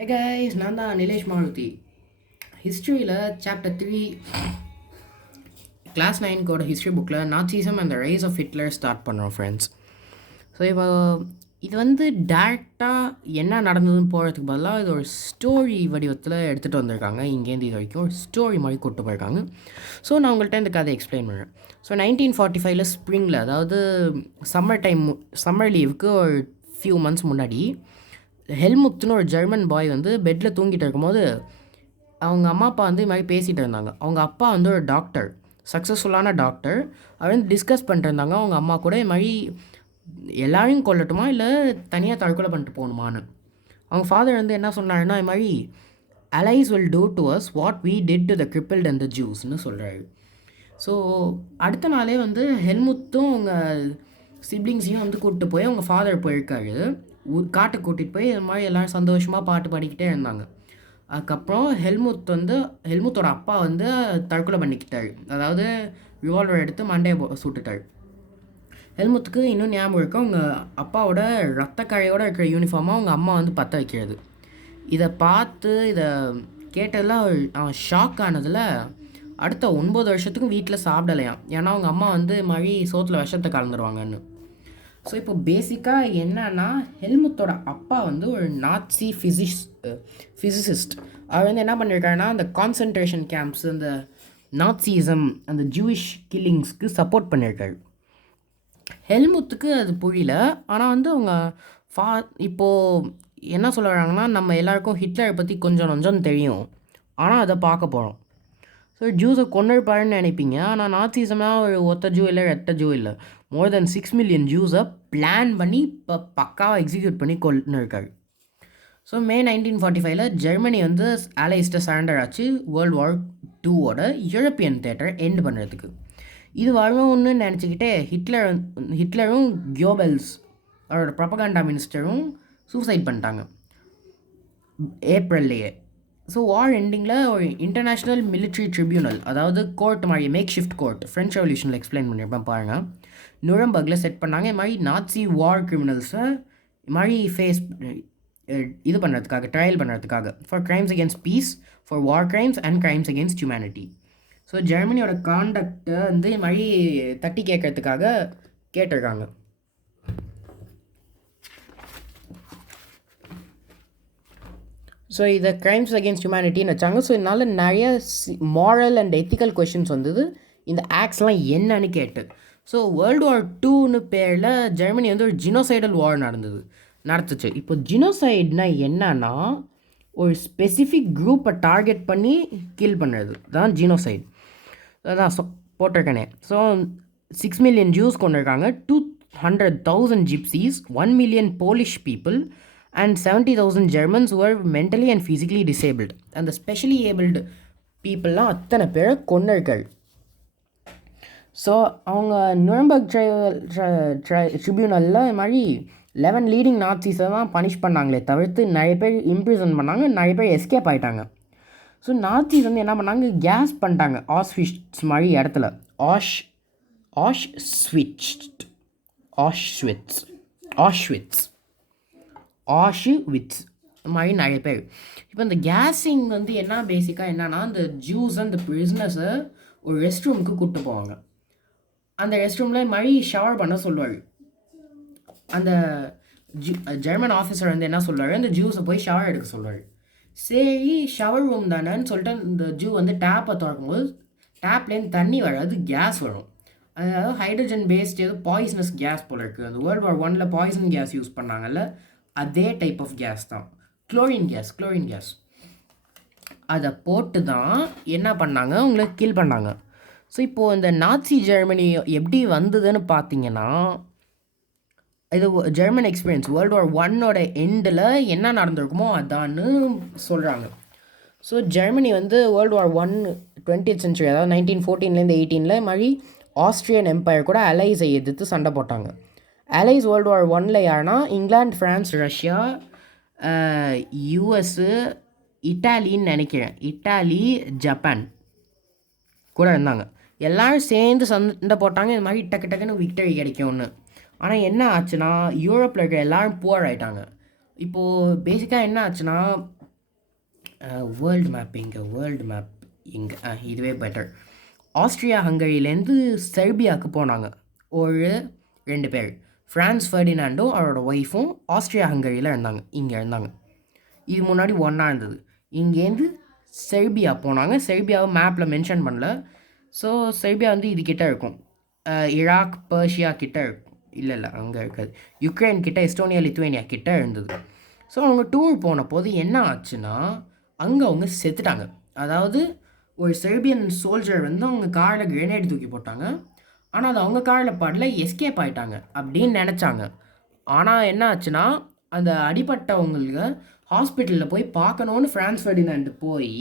Hey guys, நான் தான் நிலேஷ் மாருதி. ஹிஸ்ட்ரியில் சாப்டர் 3 கிளாஸ் 9கோட ஹிஸ்ட்ரி புக்கில் Nazism and the rise of Hitler start பண்ணுறோம் ஃப்ரெண்ட்ஸ். ஸோ இப்போ இது வந்து டேரெக்டாக என்ன நடந்ததுன்னு போகிறதுக்கு பதிலாக இது ஒரு ஸ்டோரி வடிவத்தில் எடுத்துகிட்டு வந்திருக்காங்க. இங்கேருந்து இது வரைக்கும் ஒரு ஸ்டோரி மாதிரி கூப்பிட்டு போயிருக்காங்க. ஸோ நான் உங்கள்கிட்ட இந்த கதை எக்ஸ்பிளைன் பண்ணுறேன். ஸோ 1945 ஸ்ப்ரிங்கில், அதாவது சம்மர் லீவுக்கு ஒரு ஃபியூ மந்த்ஸ் முன்னாடி ஹெல்முத்துன்னு ஒரு ஜெர்மன் பாய் வந்து பெட்டில் தூங்கிட்டு இருக்கும்போது அவங்க அம்மா அப்பா வந்து இது மாதிரி பேசிகிட்டு இருந்தாங்க. அவங்க அப்பா வந்து ஒரு டாக்டர், சக்ஸஸ்ஃபுல்லான டாக்டர். அவர் வந்து டிஸ்கஸ் பண்ணிட்டு இருந்தாங்க அவங்க அம்மா கூட, இது மாதிரி எல்லாரையும் கொல்லட்டுமா இல்லை தனியாக தற்கொலை பண்ணிட்டு போகணுமான்னு. அவங்க ஃபாதர் வந்து என்ன சொன்னாருன்னா, இது மாதிரி allies will do to us what we did to the crippled and the ஜூஸ்ன்னு சொல்கிறாரு. ஸோ அடுத்த நாளே வந்து ஹெல்முத்தும் அவங்க சிப்ளிங்ஸையும் வந்து கூப்பிட்டு போய் அவங்க ஃபாதர் போயிருக்காரு. காட்டுக்கு கூட்டிகிட்டு போய் இது மாதிரி எல்லோரும் சந்தோஷமாக பாட்டு பாடிக்கிட்டே இருந்தாங்க. அதுக்கப்புறம் ஹெல்முத்தோட அப்பா வந்து தற்கொலை பண்ணிக்கிட்டார். அதாவது ரிவால்வர் எடுத்து மண்டையை சுட்டுட்டார். ஹெல்முத்துக்கு இன்னும் ஞாபகம் இருக்கும், அவங்க அப்பாவோட ரத்தக்கரையோடு இருக்கிற யூனிஃபார்மாக அவங்க அம்மா வந்து பற்ற வைக்கிறது. இதை பார்த்து இதை கேட்டதெல்லாம் அவன் ஷாக் ஆனதில் அடுத்த 9 வருஷத்துக்கும் வீட்டில் சாப்பிடலையாம். ஏன்னா அவங்க அம்மா வந்து இது மாதிரி சோத்தில் விஷத்தை கலந்துருவாங்கன்னு. ஸோ இப்போ பேசிக்காக என்னன்னா, ஹெல்முத்தோட அப்பா வந்து ஒரு நாட்சி ஃபிசிசிஸ்ட். அவர் வந்து என்ன பண்ணியிருக்காருன்னா, அந்த கான்சன்ட்ரேஷன் கேம்ப்ஸ், அந்த நாட்சிசம், அந்த ஜூயிஷ் கில்லிங்ஸ்க்கு சப்போர்ட் பண்ணியிருக்காரு. ஹெல்முத்துக்கு அது புரியல. ஆனால் வந்து அவங்க இப்போது என்ன சொல்ல வராங்கன்னா, நம்ம எல்லாருக்கும் ஹிட்லரை பற்றி கொஞ்சம் தெரியும், ஆனால் அதை பார்க்க போகிறோம். ஸோ ஜூஸை கொண்டிருப்பாருன்னு நினைப்பீங்க. ஆனால் நாசிசமாக ஒரு ஒத்த ஜூ இல்லை, 8 ஜூ இல்லை, மோர் தென் 6 மில்லியன் ஜூஸை பிளான் பண்ணி இப்போ பக்காவாக எக்ஸிக்யூட் பண்ணி கொண்டு இருக்காரு. ஸோ மே 1945 ஜெர்மனி வந்து அலைஸ்ட்டை சரண்டர் ஆச்சு வேர்ல்டு வார் 2வோட யூரோப்பியன் தேட்டரை எண்ட் பண்ணுறதுக்கு. இது வரும்னு நினச்சிக்கிட்டே ஹிட்லரும் கியோபெல்ஸ் அவரோட ப்ரொபகண்டா மினிஸ்டரும் சூசைட் பண்ணிட்டாங்க ஏப்ரல்லையே. ஸோ வார் எண்டிங்கில் ஒரு இன்டர்நேஷ்னல் மிலிட்ரி ட்ரிபியூனல், அதாவது கோர்ட் மாதிரி மேக் ஷிஃப்ட் கோர்ட், ஃப்ரெஞ்ச் ரெவல்யூஷனில் எக்ஸ்பிளைன் பண்ணியிருப்பேன் பாருங்கள், நுரம்பர்கில் செட் பண்ணாங்க. இது மாதிரி நாட்சி வார் கிரிமினல்ஸை இது மாதிரி இது பண்ணுறதுக்காக, ட்ரையல் பண்ணுறதுக்காக, for crimes against peace, for war crimes and crimes against humanity. So ஜெர்மனியோட காண்டக்டை வந்து இது மாதிரி தட்டி கேட்கறதுக்காக கேட்டிருக்காங்க. ஸோ இதை கிரைம்ஸ் அகேன்ஸ்ட் ஹியூமனிட்டின்னு வச்சாங்க. ஸோ இதனால் நிறைய மாரல் அண்ட் எத்திக்கல் கொஷின்ஸ் வந்தது இந்த ஆக்ட்ஸ்லாம் என்னன்னு கேட்டு. ஸோ வேர்ல்டு வார் 2ன்னு பேரில் ஜெர்மனி வந்து ஒரு ஜினோசைடல் வார் நடத்துச்சு. இப்போ ஜினோசைட்னா என்னன்னா, ஒரு ஸ்பெசிஃபிக் குரூப்பை டார்கெட் பண்ணி கில் பண்ணுறது தான் ஜினோசைட். அதான் போட்டிருக்கேனே. ஸோ 6 மில்லியன் ஜூஸ் கொண்டு இருக்காங்க, 200,000 Gypsies, 1 million Polish people and 70,000 Germans were mentally and physically disabled. அந்த ஸ்பெஷலி ஏபிள்டு பீப்புளெலாம் அத்தனை பேரை கொண்டிருக்காரு. ஸோ அவங்க நுரம்பர்க் ட்ரிபியூனலில் இது மாதிரி 11 லீடிங் நாட்ஸிஸை தான் பனிஷ் பண்ணாங்களே தவிர்த்து நிறைய பேர் இம்ப்ரிசன் பண்ணாங்க, நிறைய பேர் எஸ்கேப் ஆகிட்டாங்க. ஸோ நாட்ஸிஸ் வந்து என்ன பண்ணாங்க, கேஸ் பண்ணிட்டாங்க ஆஷ்விட்ஸ் மாதிரி இடத்துல. ஆஷ்விட்ஸ் மாதிரி நிறைய பேர். இப்போ இந்த கேஸிங் வந்து என்ன பேசிக்காக என்னன்னா, அந்த ஜூஸ் அந்த பிரிஸ்னஸை ஒரு ரெஸ்ட் ரூமுக்கு கூப்பிட்டு போவாங்க. அந்த ரெஸ்ட் ரூமில் மாதிரி ஷவர் பண்ண சொல்லுவார். அந்த ஜெர்மன் ஆஃபீஸர் வந்து என்ன சொல்லுவார், அந்த ஜூஸை போய் ஷவர் எடுக்க சொல்லுவார். சரி ஷவர் ரூம் தானேன்னு சொல்லிட்டு இந்த ஜூ வந்து டேப்பை திறக்கும்போது டேப்லேருந்து தண்ணி வராது, கேஸ் வரும். அதாவது ஹைட்ரஜன் பேஸ்ட் ஏதோ பாய்சனஸ் கேஸ் போல் இருக்குது. அந்த வேர்ல்டு வார் 1ல் பாய்சன் கேஸ் யூஸ் பண்ணாங்கல்ல, அதே டைப் ஆஃப் கேஸ் தான் குளோரின் கேஸ். அதை போட்டு தான் என்ன பண்ணாங்க, உங்களை கில் பண்ணாங்க. ஸோ இப்போது இந்த நாட்சி ஜெர்மனி எப்படி வந்ததுன்னு பார்த்தீங்கன்னா, இது ஜெர்மன் எக்ஸ்பீரியன்ஸ் வேர்ல்டு வார் 1ஓட எண்டில் என்ன நடந்திருக்குமோ அதான்னு சொல்கிறாங்க. ஸோ ஜெர்மனி வந்து வேர்ல்டு வார் 1 20th சென்ச்சுரி, அதாவது 1914லேருந்து 18ல் மாதிரி ஆஸ்ட்ரியன் எம்பையர் கூட அலைஸை எதிர்த்து சண்டை போட்டாங்க. அலைஸ் வேர்ல்டு வார் 1ல் யாருன்னா இங்கிலாந்து, ஃப்ரான்ஸ், ரஷ்யா, யூஎஸ்ஸு, இட்டாலின்னு நினைக்கிறேன், இட்டாலி, ஜப்பான் கூட இருந்தாங்க. எல்லோரும் சேர்ந்து சண்டை போட்டாங்க, இது மாதிரி டக்குன்னு விக்டரி கிடைக்கும்னு. ஆனால் என்ன ஆச்சுன்னா, யூரோப்பில் இருக்கிற எல்லோரும் புவர் ஆகிட்டாங்க. இப்போது பேசிக்காக என்ன ஆச்சுன்னா, வேர்ல்டு மேப் இங்கே, வேர்ல்டு மேப் இங்கே, இதுவே பெட்டர். ஆஸ்ட்ரியா ஹங்கரியிலேருந்து செர்பியாவுக்கு போனாங்க ஒரு 2 பேர். ஃப்ரான்ஸ் ஃபெர்டினாண்டும் அவரோட ஒய்ஃபும் ஆஸ்ட்ரியா ஹங்கரியில் இருந்தாங்க, இங்கே இருந்தாங்க. இது முன்னாடி ஒன்றா இருந்தது. இங்கேருந்து செர்பியா போனாங்க. செர்பியாவை மேப்பில் மென்ஷன் பண்ணல. ஸோ செர்பியா வந்து இது கிட்டே இருக்கும், ஈராக் பர்ஷியா கிட்டே இருக்கும். இல்லை அங்கே இருக்காது. யுக்ரைன் கிட்ட, எஸ்டோனியா லித்துவேனியா கிட்டே இருந்தது. ஸோ அவங்க டூர் போன போது என்ன ஆச்சுன்னா, அங்கே அவங்க செத்துட்டாங்க. அதாவது ஒரு செர்பியன் சோல்ஜர் வந்து அவங்க காரில் கிரெனேட் தூக்கி போட்டாங்க. ஆனால் அது அவங்க காரில் படல, எஸ்கேப் ஆகிட்டாங்க அப்படின்னு நினச்சாங்க. ஆனால் என்ன ஆச்சுன்னா, அந்த அடிப்பட்டவங்களுக்கு ஹாஸ்பிட்டலில் போய் பார்க்கணுன்னு ஃப்ரான்ஸ் ஃபெர்டினாண்ட் போய்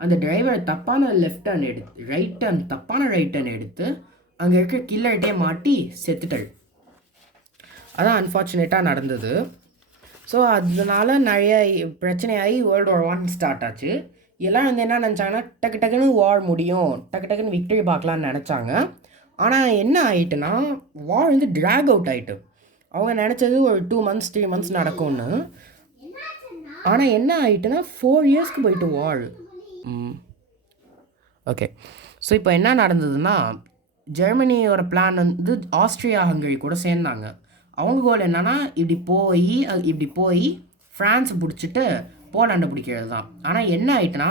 அந்த டிரைவரை தப்பான தப்பான ரைட் டர்ன் எடுத்து அங்கே இருக்க கில்லர்கிட்டே மாட்டி செத்துட்டாள். அதான் அன்ஃபார்ச்சுனேட்டாக நடந்தது. ஸோ அதனால நிறைய பிரச்சனையாகி வேர்ல்டு வார் 1 ஸ்டார்ட் ஆச்சு. எல்லாம் வந்து என்ன நினச்சாங்கன்னா, டக்குன்னு வார் முடியும், டக்குன்னு விக்டரி பார்க்கலான்னு நினச்சாங்க. ஆனால் என்ன ஆகிட்டுனா, வார் வந்து ட்ராக் அவுட் ஆகிட்டு. அவங்க நினச்சது ஒரு 2 months 3 months நடக்கும்னு. ஆனால் என்ன ஆகிட்டுனா 4 yearsக்கு போயிட்டு வார். ஓகே, ஸோ இப்போ என்ன நடந்ததுன்னா, ஜெர்மனியோட பிளான் வந்து ஆஸ்ட்ரியா ஹங்கரி கூட சேர்ந்தாங்க. அவங்க கோல் என்னென்னா, இப்படி போய் ஃப்ரான்ஸை பிடிச்சிட்டு போலாண்டை பிடிக்கிறது தான். ஆனால் என்ன ஆகிட்டுனா,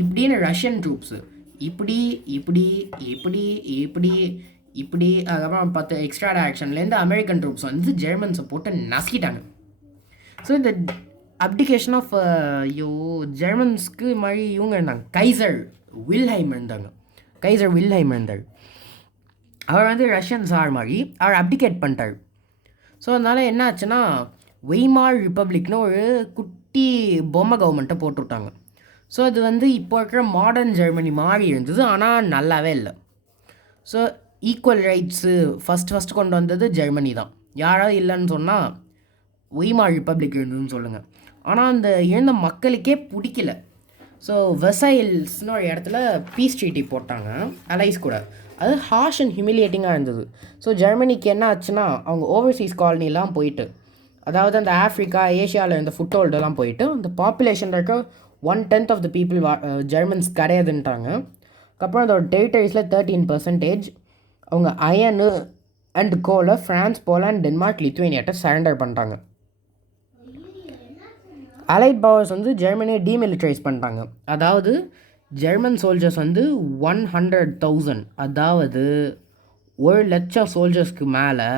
இப்படின்னு ரஷ்யன் ட்ரூப்ஸு இப்படி அதுக்கப்புறம் 10 எக்ஸ்ட்ரா டைரக்ஷன்லேருந்து அமெரிக்கன் ட்ரூப்ஸ் வந்து ஜெர்மன்ஸை போட்டு நசுக்கிட்டாங்க. ஸோ இந்த அப்டிகேஷன் ஆஃப் ஜெர்மன்ஸ்க்கு மாதிரி இவங்க இருந்தாங்க, கைசர் வில்ஹைம் இருந்தார். அவர் வந்து ரஷ்யன் சார் மாதிரி அவர் அப்டிகேட் பண்ணிட்டார். ஸோ அதனால் என்ன ஆச்சுன்னா, வெய்மார் ரிப்பப்ளிக்னு ஒரு குட்டி பொம்மை கவர்மெண்ட்டை போட்டுவிட்டாங்க. ஸோ அது வந்து இப்போ இருக்கிற மாடர்ன் ஜெர்மனி மாதிரி இருந்தது, ஆனால் நல்லாவே இல்லை. ஸோ ஈக்குவல் ரைட்ஸு ஃபஸ்ட்டு கொண்டு வந்தது ஜெர்மனி தான். யாராவது இல்லைன்னு சொன்னால் வெய்மார் ரிப்பப்ளிக் இருந்ததுன்னு சொல்லுங்கள். ஆனால் அந்த இருந்த மக்களுக்கே பிடிக்கல. ஸோ வெசைல்ஸ்னு ஒரு இடத்துல பீஸ் ட்ரீட்டி போட்டாங்க அலைஸ் கூட. அது ஹார்ஷ் அண்ட் ஹியூமிலியேட்டிங்காக இருந்தது. ஸோ ஜெர்மனிக்கு என்ன ஆச்சுன்னா, அவங்க ஓவர்சீஸ் காலனிலாம் போயிட்டு, அதாவது அந்த ஆஃப்ரிக்கா ஏஷியாவில் இருந்த ஃபுட் ஹோல்டெல்லாம் போயிட்டு, அந்த பாப்புலேஷன் இருக்க 1/10 ஆஃப் த பீப்புள் ஜெர்மன்ஸ் கிடையாதுன்ட்டாங்க. அதுக்கப்புறம் அதோட டெரிட்டரிஸில் 13% அவங்க அயனு அண்ட் கோலை ஃப்ரான்ஸ், போலாண்ட், டென்மார்க், லித்துவேனியாட்ட சரண்டர் பண்ணிட்டாங்க. அலைட் பவர்ஸ் வந்து ஜெர்மனியை டீமிலிட்டரைஸ் பண்ணிட்டாங்க. அதாவது ஜெர்மன் சோல்ஜர்ஸ் வந்து 100,000, அதாவது 1,00,000 சோல்ஜர்ஸ்க்கு மேலே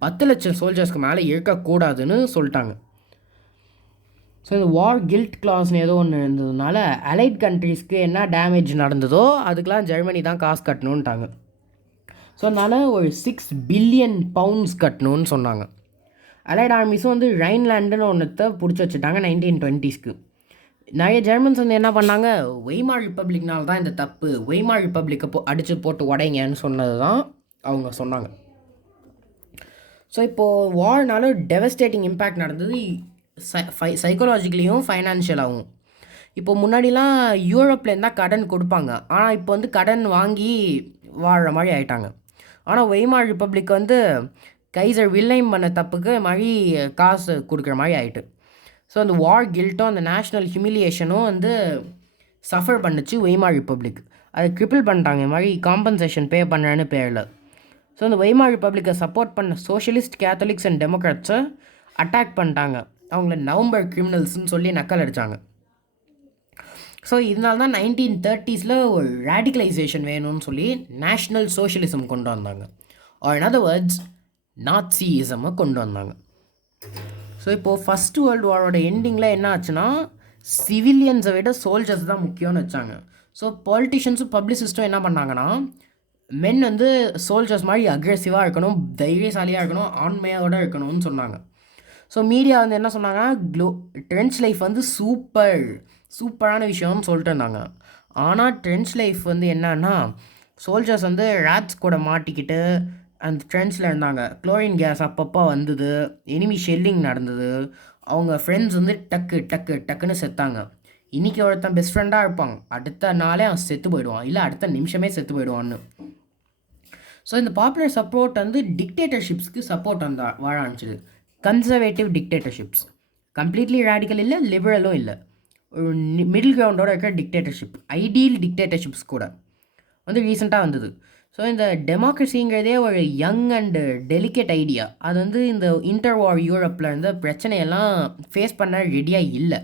10,00,000 சோல்ஜர்ஸ்க்கு மேலே இருக்கக்கூடாதுன்னு சொல்லிட்டாங்க. ஸோ இந்த வார் கில்ட் கிளாஸ்னு ஏதோ ஒன்று இருந்ததுனால அலைட் கண்ட்ரீஸ்க்கு என்ன டேமேஜ் நடந்ததோ அதுக்கெலாம் ஜெர்மனி தான் காசு கட்டணுன்ட்டாங்க. ஸோ அதனால் ஒரு 6 பில்லியன் பவுண்ட்ஸ் கட்டணுன்னு சொன்னாங்க. அலைட் ஆர்மிஸும் வந்து ரைன்லேண்டுன்னு ஒன்றத்தை பிடிச்சி வச்சுட்டாங்க 1920s. நிறைய ஜெர்மன்ஸ் வந்து என்ன பண்ணாங்க, வெய்மார் ரிப்பப்ளிக்னால தான் இந்த தப்பு, வெய்மார் ரிப்பப்ளிக்கை அடித்து போட்டு உடைங்கன்னு சொன்னது தான் அவங்க சொன்னாங்க. ஸோ இப்போது வார்னால டெவஸ்டேட்டிங் இம்பேக்ட் நடந்தது, சைக்காலஜிக்கலியும் ஃபைனான்ஷியலாகவும். இப்போ முன்னாடிலாம் யூரோப்லேருந்து தான் கடன் கொடுப்பாங்க, ஆனால் இப்போ வந்து கடன் வாங்கி வாழ்கிற மாதிரி ஆகிட்டாங்க. ஆனால் வெய்மார் ரிப்பப்ளிக் வந்து கைசர் வில்லைம் பண்ண தப்புக்கு மாதிரி காசு கொடுக்குற மாதிரி ஆகிட்டு. ஸோ அந்த வார் கில்ட்டும் அந்த நேஷ்னல் ஹியூமிலியேஷனும் வந்து சஃபர் பண்ணுச்சு வெய்மார் ரிப்பப்ளிக். அதை க்ரிப்பிள் பண்ணிட்டாங்க, இந்த மாதிரி காம்பன்சேஷன் பே பண்ணுறேன்னு பேரில். ஸோ அந்த வெய்மார் ரிப்பப்ளிக்கை சப்போர்ட் பண்ண சோஷியலிஸ்ட், கேத்தலிக்ஸ் அண்ட் டெமோக்ராட்ஸை அட்டாக் பண்ணிட்டாங்க. அவங்கள நவம்பர் கிரிமினல்ஸ்னு சொல்லி நக்கல் அடித்தாங்க. ஸோ இதனால தான் 1930s ஒரு ரேடிகலைசேஷன் வேணும்னு சொல்லி நேஷ்னல் சோஷியலிசம் கொண்டு வந்தாங்க. ஆர் இன் அதர் வேர்ட்ஸ் நாட்சியிசமை கொண்டு வந்தாங்க. ஸோ இப்போது ஃபஸ்ட்டு வேர்ல்டு வாரோட எண்டிங்கில் என்ன ஆச்சுன்னா, சிவிலியன்ஸை விட சோல்ஜர்ஸ் தான் முக்கியம்னு வச்சாங்க. ஸோ பாலிட்டிஷியன்ஸும் பப்ளிசிஸ்ட்டும் என்ன பண்ணாங்கன்னா, மென் வந்து சோல்ஜர்ஸ் மாதிரி அக்ரெசிவாக இருக்கணும், தைரியசாலியாக இருக்கணும், ஆண்மையோடு இருக்கணும்னு சொன்னாங்க. ஸோ மீடியா வந்து என்ன சொன்னாங்கன்னா, ட்ரென்ச் லைஃப் வந்து சூப்பரான விஷயம்னு சொல்லிட்டு இருந்தாங்க. ஆனால் ட்ரென்ச் லைஃப் வந்து என்னன்னா, சோல்ஜர்ஸ் வந்து ராட்ஸ் கூட மாட்டிக்கிட்டு அந்த ட்ரென்ச்சில் இருந்தாங்க. குளோரின் கேஸ் அப்பப்போ வந்தது, எனிமி ஷெல்லிங் நடந்தது, அவங்க ஃப்ரெண்ட்ஸ் வந்து டக்குன்னு செத்தாங்க. இன்றைக்கி ஒருத்தன் பெஸ்ட் ஃப்ரெண்டாக இருப்பாங்க, அடுத்த நாளே அவன் செத்து போயிடுவான், இல்லை அடுத்த நிமிஷமே செத்து போயிடுவான்னு. ஸோ இந்த பாப்புலர் சப்போர்ட் வந்து டிக்டேட்டர்ஷிப்ஸ்க்கு சப்போர்ட் வாழ ஆரம்பிச்சிது. கன்சர்வேட்டிவ் டிக்டேட்டர்ஷிப்ஸ், கம்ப்ளீட்லி ரேடிக்கல் இல்லை, லிபரலும் இல்லை. ஒரு மிடில் கிரவுண்டோட இருக்கிற டிக்டேட்டர்ஷிப், ஐடியல் டிக்டேட்டர்ஷிப்ஸ் கூட வந்து ரீசெண்டாக வந்தது. ஸோ இந்த டெமோக்ரஸிங்கிறதே ஒரு யங் அண்டு டெலிகேட் ஐடியா. அது வந்து இந்த இன்டர்வார் யூரோப்பில் இருந்த பிரச்சனையெல்லாம் ஃபேஸ் பண்ண ரெடியாக இல்லை.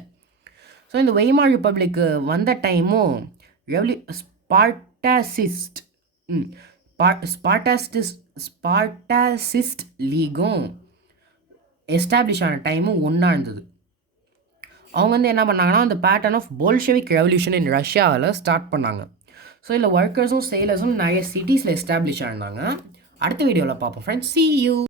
ஸோ இந்த வெய்மார் ரிப்பப்ளிக்கு வந்த டைமும் ஸ்பார்டாசிஸ்ட் ஸ்பார்டாசிஸ்ட் லீகும் எஸ்டாப்ளிஷ் ஆன டைமும் ஒன்றா இருந்தது. அவங்க வந்து என்ன பண்ணாங்கன்னா, அந்த பேட்டர்ன் ஆஃப் போல்ஷெவிக் ரெவல்யூஷன் இன் ரஷ்யாவில் ஸ்டார்ட் பண்ணாங்க. ஸோ இதில் ஒர்க்கர்ஸும் சேலர்ஸும் நிறைய சிட்டிஸில் எஸ்டாப்ளிஷ் ஆயிருந்தாங்க. அடுத்த வீடியோவில் பார்ப்போம் ஃப்ரெண்ட்ஸ். see you.